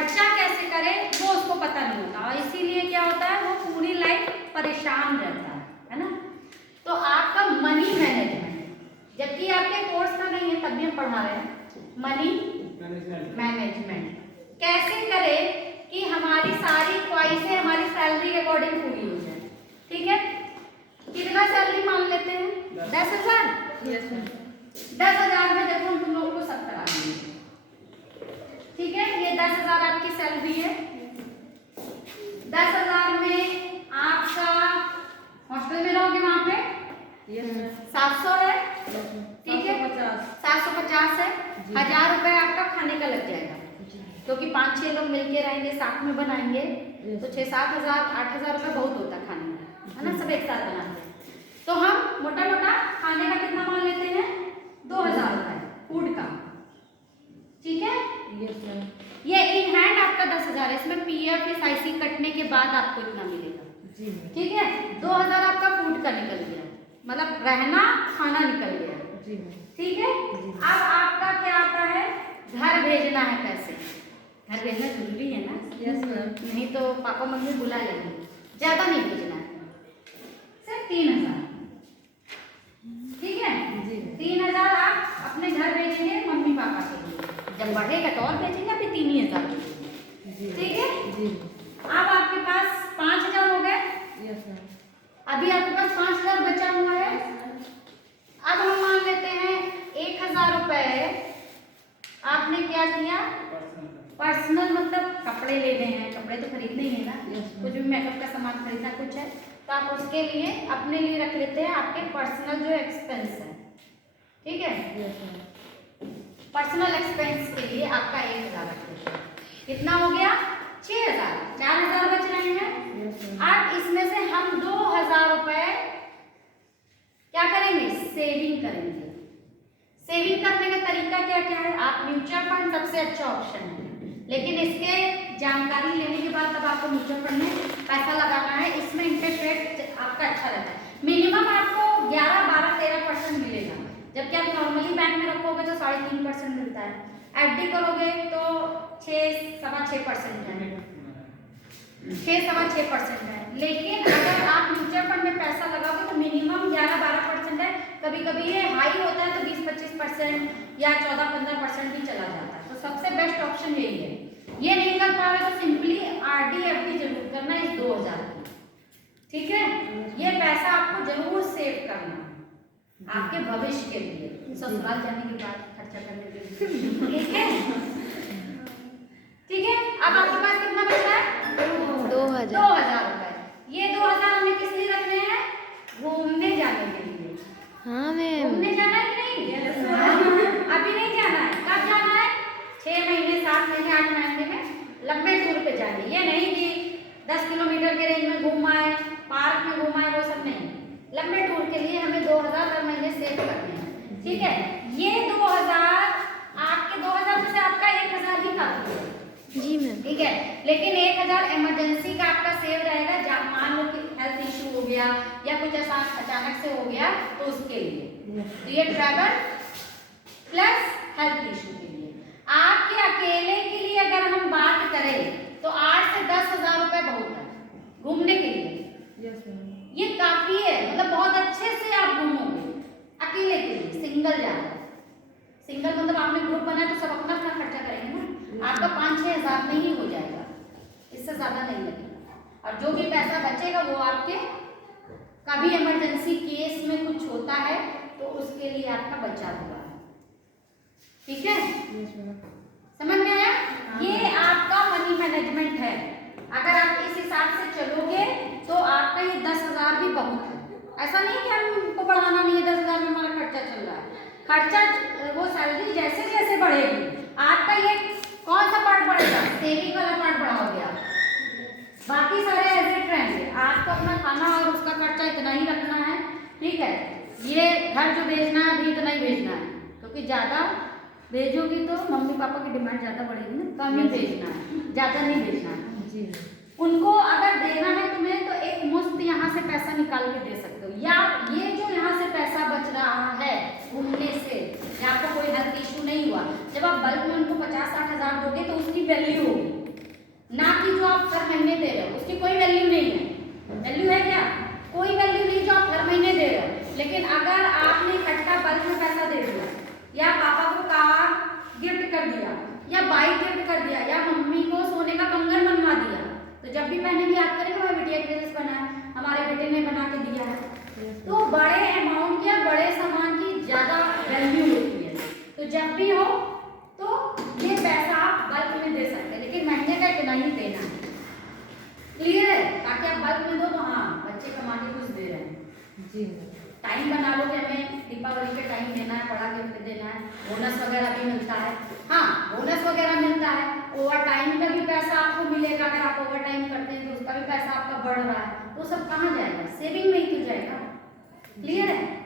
खर्चा कैसे करे वो उसको पता नहीं होता, और इसीलिए क्या होता है, वो पूरी लाइफ परेशान रहता है ना। तो आपका मनी मैनेजमेंट, जबकि आपके कोर्स का नहीं है तब भी हम पढ़ा रहे हैं, मनी मैनेजमेंट कैसे करे कि हमारी सारी ख्वाहिशें हमारी सैलरी के अकॉर्डिंग पूरी हो जाए। ठीक है, कितना सैलरी मान लेते हैं? 10,000। 10,000 में देखो हम तुम लोगों को 70 आ देंगे। ठीक है, ये 10,000 आपकी सैलरी है। 10,000 में आपका हॉस्टल में रहोगे वहां पे 700 है। ठीक है, 750 है। 1,000 रुपए आपका खाने का लग जाएगा, क्योंकि 5-6 लोग मिलके रहेंगे, साथ में बनाएंगे, तो 6-7 हजार 8,000 रुपये बहुत होता है खाने का, है ना, सब एक साथ बनाते हैं। तो हम मोटा मोटा खाने का कितना मान लेते हैं? 2,000 रुपये फूड का। ठीक है, ये इन हैंड आपका 10,000 है, इसमें पीएफ SIC कटने के बाद आपको इतना मिलेगा। ठीक है, 2,000 आपका फूड का निकल गया, मतलब रहना खाना निकल गया। ठीक है, अब आपका क्या आता है? घर भेजना है पैसे। घर भेजना जरूरी है ना? Yes ma'am. नहीं तो पापा मम्मी बुला लेंगे। ज्यादा नहीं भेजना है, सिर्फ 3,000। ठीक है, 3,000 आप अपने घर भेजेंगे मम्मी पापा के लिए, जब बढ़ेगा तो और भेजेंगे, अभी 3,000 भेजेंगे। ठीक है, अब आपके पास 5,000 हो गए। अभी आपके पास 5,000 बचा हुआ है। अब हम मान लेते हैं 1,000 रुपए आपने क्या किया? पर्सनल, मतलब कपड़े लेने हैं, कपड़े तो खरीदने ही है ना, कुछ भी मेकअप का सामान खरीदना कुछ है तो आप उसके लिए अपने लिए रख लेते हैं आपके पर्सनल जो एक्सपेंस है। ठीक है, पर्सनल एक्सपेंस के लिए आपका 1,000 रख लेते हैं। कितना हो गया? 6,000। 4,000 बच रहे हैं। अब इसमें से हम 2,000 रुपए क्या करेंगे? सेविंग करेंगे। सेविंग करने का तरीका क्या क्या है? आप म्यूचुअल फंड सबसे अच्छा ऑप्शन है, लेकिन इसके जानकारी लेने के बाद तब आपको म्यूचुअल फंड में पैसा लगाना है। इसमें इंटरेस्ट रेट आपका अच्छा रहता है, मिनिमम आपको 11, 12, 13% मिलेगा, जबकि आप नॉर्मली बैंक में रखोगे तो 3.5% मिलता है। FD करोगे तो 6-6.25% है, 6-6.25% है। लेकिन अगर आप म्यूचुअल फंड में पैसा लगाओगे तो मिनिमम 11-12% है, कभी कभी ये हाई होता है तो 20-25% या 14-15% भी चला जाता है। तो सबसे बेस्ट ऑप्शन यही है। ये नहीं कर पा रहे तो सिंपली RD FD जरूर करना इस 2,000 की। ठीक है, ये पैसा आपको जरूर सेव करना है आपके भविष्य के लिए, ससुराल जाने के बाद खर्चा करने के लिए। ठीक है, ठीक है, अब आपके पास कितना बच रहा है? 2,000 रुपए। ये 2,000 हमें किस लिए रखने हैं? घूमने जाने के लिए। हाँ मैम। घूमने जाना है कि नहीं? अभी नहीं जाना है, कब जाना है? 6 महीने, 7 महीने, 8 महीने में लंबे टूर पे जाना है। ये नहीं कि 10 किलोमीटर के रेंज में घूमा है, पार्क में घूमा है, वो सब नहीं। लंबे टूर के लिए हमें 2,000 हर महीने सेव करने हैं। ठीक है, ये 2,000 आपके 2,000 में से आपका 1,000 ही काफी है। जी मैम। ठीक है, लेकिन 1,000 इमरजेंसी का आपका सेव रहेगा, जब मान लो कि हेल्थ इशू हो गया या कुछ ऐसा अचानक से हो गया तो उसके लिए। तो ये ट्रैवल प्लस हेल्थ इशू के लिए। आपके अकेले के लिए अगर हम बात करें तो 8 से 10,000 रुपए बहुत है घूमने के लिए। ये काफी है, मतलब बहुत अच्छे से आप घूमोगे अकेले के लिए। सिंगल जाना, सिंगल मतलब आपने ग्रुप बनाया तो सब अपना अपना खर्चा करेंगे ना, आपका 5-6 हजार में ही हो जाएगा, इससे ज्यादा नहीं लगेगा। और जो भी पैसा बचेगा वो आपके कभी इमरजेंसी केस में कुछ होता है तो उसके लिए आपका बचा हुआ है। ठीक है, समझ में आया? ये आपका मनी मैनेजमेंट है। अगर आप इस हिसाब से चलोगे तो आपका ये 10,000 भी बहुत है। ऐसा नहीं कि हमको बढ़ाना नहीं है, 10,000 में हमारा खर्चा चल रहा है। खर्चा वो सैलरी जैसे जैसे बढ़ेगी आपका ये कौन सा पार्ट बढ़ेगा? सेविंग वाला पार्ट बढ़ाओगे आप, बाकी सारे एज इट रहेंगे। आपको अपना खाना और उसका खर्चा इतना ही रखना है। ठीक है, ये घर जो भेजना है अभी इतना ही भेजना है, क्योंकि ज्यादा भेजोगी तो मम्मी पापा की डिमांड ज्यादा बढ़ेगी ना, कम ही भेजना है, ज्यादा नहीं भेजना है जी। उनको अगर देना है तुम्हें तो एक मुफ्त यहाँ से पैसा निकाल के दे सकते हो, या ये जो यहाँ से पैसा बच रहा है घूमने से, या आपको कोई हेल्थ इशू नहीं हुआ, जब आप बल्क में उनको 50-60 हजार दोगे तो उसकी वैल्यू होगी। या बाइक गिफ्ट कर दिया, या मम्मी को सोने का कंगन बनवा दिया, तो जब भी पहनेंगे याद करेंगे भाई बिटिया की वजह से बना है, हमारे बेटे ने बना के दिया है। तो बड़े अमाउंट या बड़े सामान की ज्यादा वैल्यू होती है, तो जब भी हो तो ये पैसा आप बल्क में दे सकते हैं, लेकिन महीने का इतना ही देना है। क्लियर है? ताकि आप बल्क में दो तो हाँ बच्चे कमा के कुछ दे रहे हैं। जी टाइम बना लो कि हमें दीपावली के टाइम देना है, बड़ा गिफ्ट देना है, बोनस वगैरह भी मिलता है। हाँ बोनस वगैरह मिलता है, ओवर टाइम का भी पैसा आपको मिलेगा, अगर आप ओवर टाइम करते हैं तो उसका भी पैसा आपका बढ़ रहा है, तो सब कहाँ जाएगा? सेविंग में ही तो जाएगा। क्लियर है?